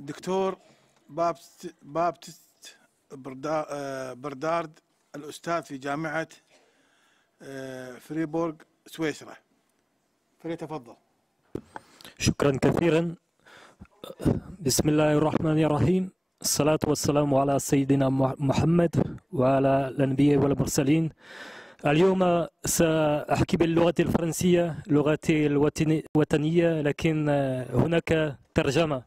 دكتور بابتست بردارد الأستاذ في جامعة فريبورغ سويسرا. فليتفضل. شكرا كثيرا. بسم الله الرحمن الرحيم. الصلاة والسلام على سيدنا محمد وعلى الأنبياء والمرسلين. اليوم سأحكي باللغة الفرنسية لغتي الوطنية لكن هناك ترجمة.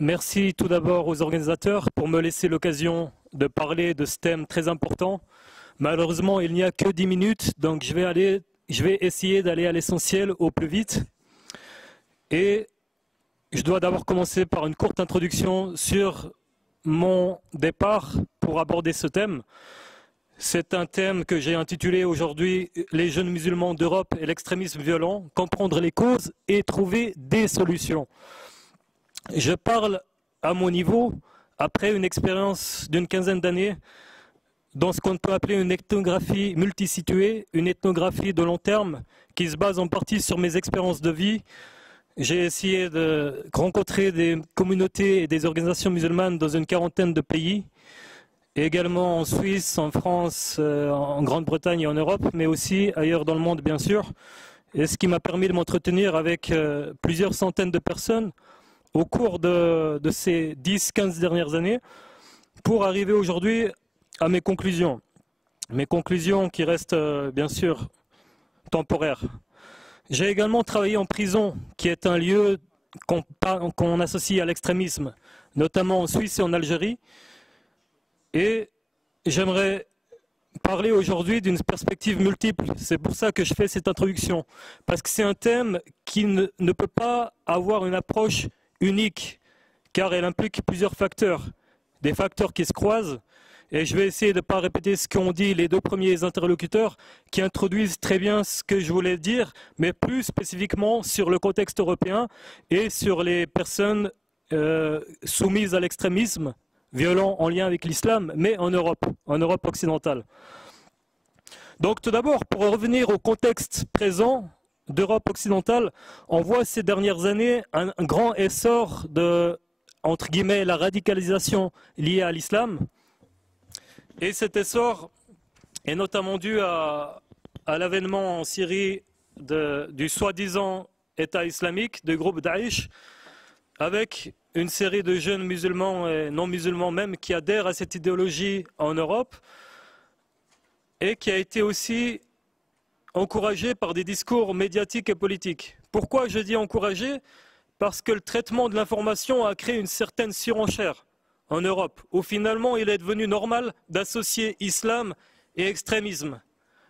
Merci tout d'abord aux organisateurs pour me laisser l'occasion de parler de ce thème très important. Malheureusement, il n'y a que 10 minutes, donc je vais essayer d'aller à l'essentiel au plus vite. Et je dois d'abord commencer par une courte introduction sur mon départ pour aborder ce thème. C'est un thème que j'ai intitulé aujourd'hui « Les jeunes musulmans d'Europe et l'extrémisme violent, comprendre les causes et trouver des solutions ». Je parle à mon niveau, après une expérience d'une quinzaine d'années, dans ce qu'on peut appeler une ethnographie multisituée, une ethnographie de long terme, qui se base en partie sur mes expériences de vie. J'ai essayé de rencontrer des communautés et des organisations musulmanes dans une quarantaine de pays, également en Suisse, en France, en Grande-Bretagne et en Europe, mais aussi ailleurs dans le monde, bien sûr. Et ce qui m'a permis de m'entretenir avec plusieurs centaines de personnes au cours de ces 10-15 dernières années, pour arriver aujourd'hui à mes conclusions. Mes conclusions qui restent bien sûr temporaires. J'ai également travaillé en prison, qui est un lieu qu'on associe à l'extrémisme, notamment en Suisse et en Algérie. Et j'aimerais parler aujourd'hui d'une perspective multiple. C'est pour ça que je fais cette introduction. Parce que c'est un thème qui ne peut pas avoir une approche unique, car elle implique plusieurs facteurs, des facteurs qui se croisent, et je vais essayer de ne pas répéter ce qu'ont dit les deux premiers interlocuteurs, qui introduisent très bien ce que je voulais dire, mais plus spécifiquement sur le contexte européen et sur les personnes soumises à l'extrémisme violent en lien avec l'islam, mais en Europe occidentale. Donc tout d'abord, pour revenir au contexte présent d'Europe occidentale, on voit ces dernières années un grand essor de, entre guillemets, la radicalisation liée à l'islam. Et cet essor est notamment dû à l'avènement en Syrie du soi-disant État islamique, du groupe Daesh, avec une série de jeunes musulmans et non musulmans même qui adhèrent à cette idéologie en Europe et qui a été aussi encouragé par des discours médiatiques et politiques. Pourquoi je dis encouragé? Parce que le traitement de l'information a créé une certaine surenchère en Europe, où finalement il est devenu normal d'associer islam et extrémisme,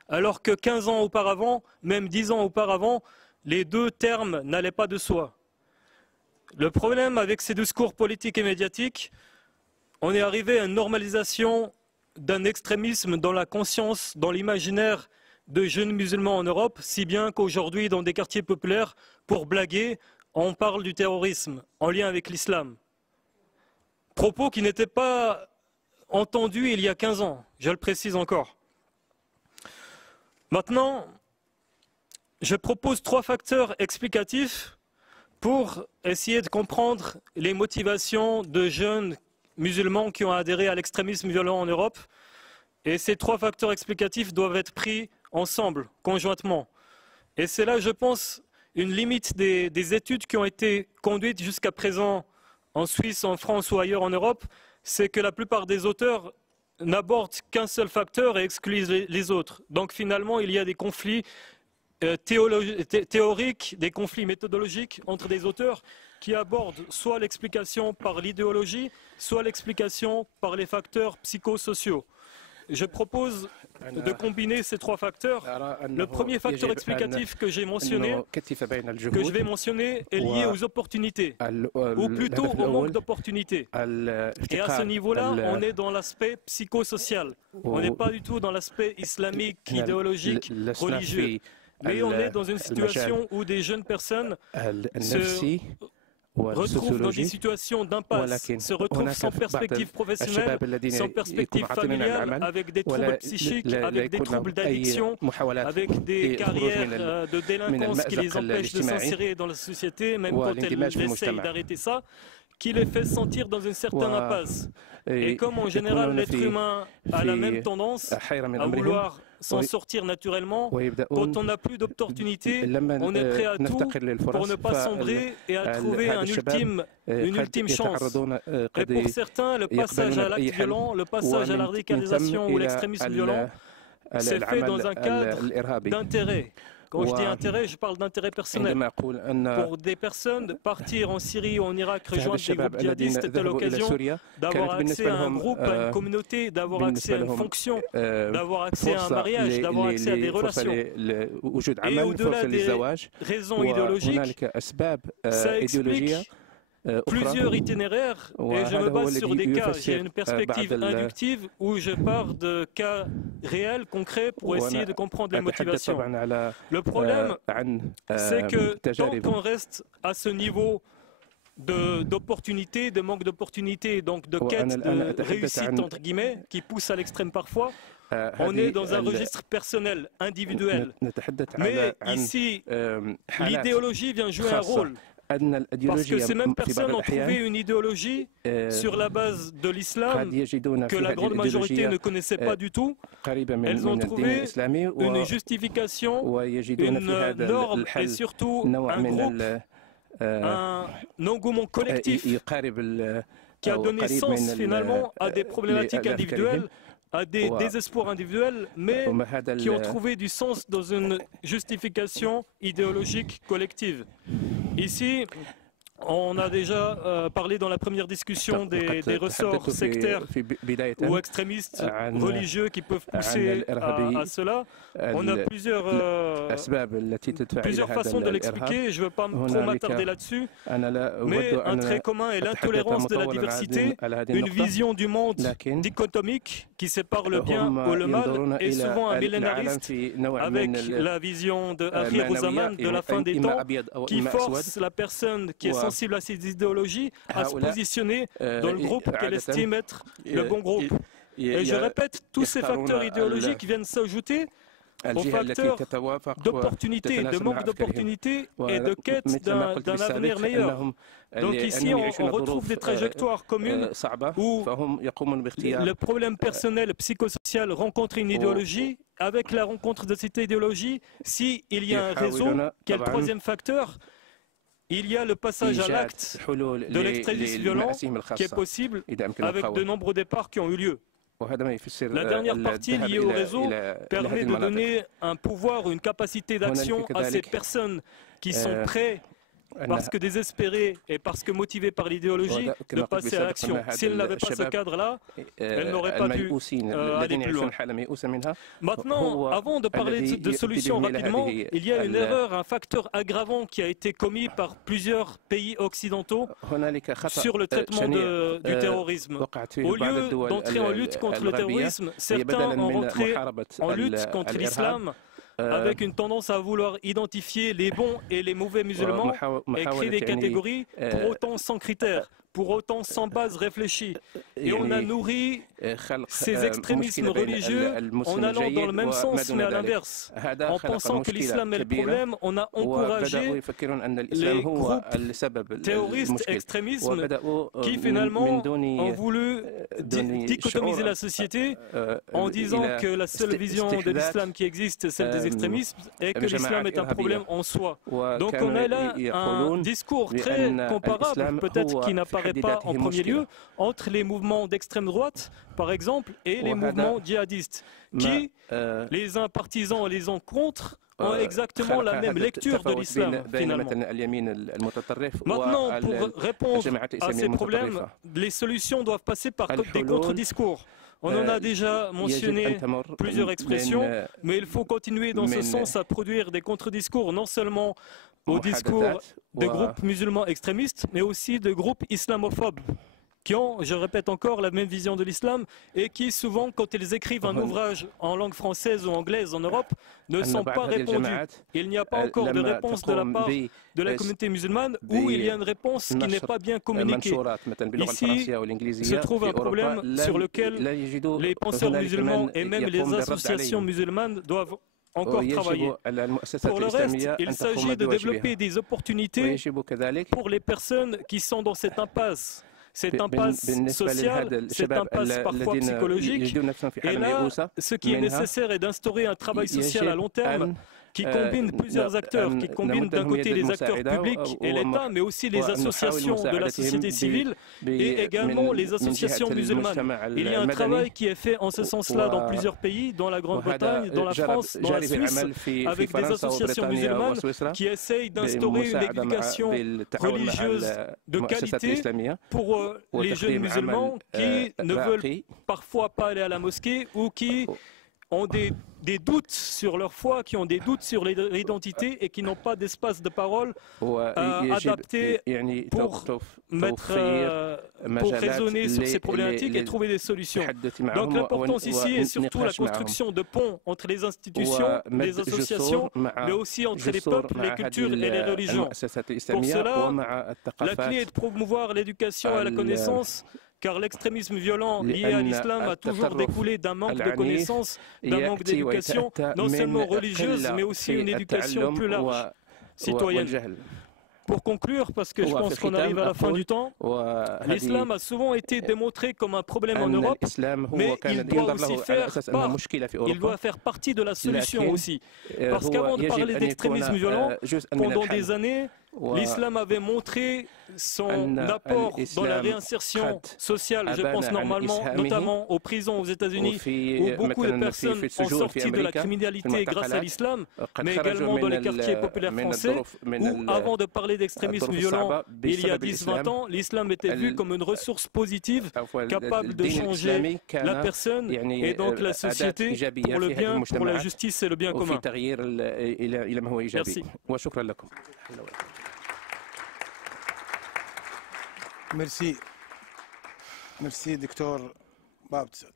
alors que 15 ans auparavant, même 10 ans auparavant, les deux termes n'allaient pas de soi. Le problème avec ces discours politiques et médiatiques, on est arrivé à une normalisation d'un extrémisme dans la conscience, dans l'imaginaire de jeunes musulmans en Europe, si bien qu'aujourd'hui, dans des quartiers populaires, pour blaguer, on parle du terrorisme en lien avec l'islam. Propos qui n'étaient pas entendus il y a 15 ans, je le précise encore. Maintenant, je propose 3 facteurs explicatifs pour essayer de comprendre les motivations de jeunes musulmans qui ont adhéré à l'extrémisme violent en Europe. Et ces 3 facteurs explicatifs doivent être pris ensemble, conjointement. Et c'est là, je pense, une limite des études qui ont été conduites jusqu'à présent en Suisse, en France ou ailleurs en Europe, c'est que la plupart des auteurs n'abordent qu'un seul facteur et excluent les autres. Donc finalement, il y a des conflits théoriques, des conflits méthodologiques entre des auteurs qui abordent soit l'explication par l'idéologie, soit l'explication par les facteurs psychosociaux. Je propose de combiner ces 3 facteurs. Le premier facteur explicatif que je vais mentionner est lié aux opportunités, ou plutôt au manque d'opportunités. Et à ce niveau-là, on est dans l'aspect psychosocial. On n'est pas du tout dans l'aspect islamique, idéologique, religieux. Mais on est dans une situation où des jeunes personnes retrouvent dans des situations d'impasse, se retrouvent sans perspective professionnelle, sans perspective familiale, avec des troubles psychiques, avec des troubles d'addiction, avec des carrières de délinquance qui les empêchent de s'insérer dans la société, même quand elles essayent d'arrêter ça, qui les fait sentir dans une certaine impasse. Et comme en général l'être humain a la même tendance à vouloir s'en sortir naturellement, quand on n'a plus d'opportunités, on est prêt à tout pour ne pas sombrer et à trouver une ultime chance. Et pour certains, le passage à l'acte violent, le passage à la radicalisation ou l'extrémisme violent, c'est fait dans un cadre d'intérêt. Quand je dis intérêt, je parle d'intérêt personnel. Pour des personnes, partir en Syrie ou en Irak, rejoindre des groupes djihadistes était l'occasion d'avoir accès à un groupe, à une communauté, d'avoir accès à une fonction, d'avoir accès à un mariage, d'avoir accès à des relations. Et au-delà des raisons idéologiques, ça explique plusieurs itinéraires et je me base sur des cas. J'ai une perspective inductive où je pars de cas réels, concrets pour essayer de comprendre les motivations. Le problème, c'est que tant qu'on reste à ce niveau d'opportunité, de manque d'opportunité, donc de quête de réussite entre guillemets, qui pousse à l'extrême parfois, on est dans un registre personnel, individuel. Mais ici, l'idéologie vient jouer un rôle. Parce que ces mêmes personnes ont trouvé une idéologie sur la base de l'islam que la grande majorité ne connaissait pas du tout. Elles ont trouvé une justification, une norme et surtout un groupe, un engouement collectif qui a donné sens finalement à des problématiques individuelles, à des désespoirs individuels, mais qui ont trouvé du sens dans une justification idéologique collective. Ici, on a déjà parlé dans la première discussion des ressorts sectaires ou extrémistes religieux qui peuvent pousser à cela. On a plusieurs façons de l'expliquer, je ne veux pas trop m'attarder là-dessus, mais un trait commun est l'intolérance de la diversité, une vision du monde dichotomique qui sépare le bien ou le mal, et souvent un millénariste avec la vision de Akhir Zaman, de la fin des temps, qui force la personne qui est sensible à ces idéologies à se positionner dans le groupe qu'elle estime être le bon groupe. Et je répète, tous ces facteurs idéologiques viennent s'ajouter aux facteurs d'opportunité, de manque d'opportunité et de quête d'un avenir meilleur. Donc ici, on retrouve des trajectoires communes où le problème personnel, psychosocial rencontre une idéologie. Avec la rencontre de cette idéologie, s'il y a un réseau, qui est le troisième facteur, il y a le passage à l'acte de l'extrémisme violent qui est possible avec de nombreux départs qui ont eu lieu. La dernière partie liée au réseau permet de donner un pouvoir ou une capacité d'action à ces personnes qui sont prêtes, parce que désespérées et parce que motivées par l'idéologie, de passer à l'action. Si elles n'avaient pas ce cadre-là, elles n'auraient pas pu aller plus loin. Maintenant, avant de parler de solutions rapidement, il y a une erreur, un facteur aggravant qui a été commis par plusieurs pays occidentaux sur le traitement du terrorisme. Au lieu d'entrer en lutte contre le terrorisme, certains ont rentré en lutte contre l'islam, avec une tendance à vouloir identifier les bons et les mauvais musulmans et créer des catégories, pour autant sans critères, pour autant sans base réfléchie. Et on a nourri ces extrémismes religieux en allant dans le même sens, mais à l'inverse. En pensant que l'islam est le problème, on a encouragé les groupes terroristes, extrémistes, qui finalement ont voulu dichotomiser la société en disant que la seule vision de l'islam qui existe, c'est celle des extrémistes, et que l'islam est un problème en soi. Donc on a là un discours très comparable, peut-être qui n'apparaît pas en premier lieu, entre les mouvements d'extrême droite, par exemple, et les mouvements djihadistes, qui, les uns partisans et les uns contre, ont exactement la même lecture de l'islam, finalement. Maintenant, pour répondre à ces problèmes, les solutions doivent passer par des contre-discours. On en a déjà mentionné plusieurs expressions, mais il faut continuer dans ce sens à produire des contre-discours, non seulement aux discours de groupes musulmans extrémistes, mais aussi de groupes islamophobes. qui ont, je répète encore, la même vision de l'islam et qui souvent, quand ils écrivent un ouvrage en langue française ou anglaise en Europe, ne sont pas répondus. Il n'y a pas encore de réponse de la part de la communauté musulmane ou il y a une réponse qui n'est pas bien communiquée. Ici se trouve un problème sur lequel les penseurs musulmans et même les associations musulmanes doivent encore travailler. Pour le reste, il s'agit de développer des opportunités pour les personnes qui sont dans cette impasse. Cette impasse sociale, cette impasse parfois psychologique. Et là, ce qui est nécessaire est d'instaurer un travail social à long terme qui combine plusieurs acteurs, qui combine d'un côté les acteurs publics et l'État, mais aussi les associations de la société civile et également les associations musulmanes. Il y a un travail qui est fait en ce sens-là dans plusieurs pays, dans la Grande-Bretagne, dans la France, dans la Suisse, avec des associations musulmanes qui essayent d'instaurer une éducation religieuse de qualité pour les jeunes musulmans qui ne veulent parfois pas aller à la mosquée ou qui ont des doutes sur leur foi, qui ont des doutes sur leur identité et qui n'ont pas d'espace de parole adapté pour raisonner sur ces problématiques et trouver des solutions. Donc l'importance ici est surtout la construction de ponts entre les institutions, les associations, mais aussi entre les peuples, les cultures et les religions. Pour cela, la clé est de promouvoir l'éducation et la connaissance, car l'extrémisme violent lié à l'islam a toujours découlé d'un manque de connaissances, d'un manque d'éducation, non seulement religieuse, mais aussi une éducation plus large, citoyenne. Pour conclure, parce que je pense qu'on arrive à la fin du temps, l'islam a souvent été démontré comme un problème en Europe, mais il doit aussi faire partie de la solution aussi. Parce qu'avant de parler d'extrémisme violent, pendant des années, l'islam avait montré son apport dans la réinsertion sociale. Je pense notamment aux prisons aux États-Unis, où beaucoup de personnes sont sorties de la criminalité grâce à l'islam, mais également dans les quartiers populaires français, où avant de parler d'extrémisme violent, il y a 10-20 ans, l'islam était vu comme une ressource positive, capable de changer la personne et donc la société pour le bien, pour la justice et le bien commun. Merci. Merci. Merci, Dr. Babtsat.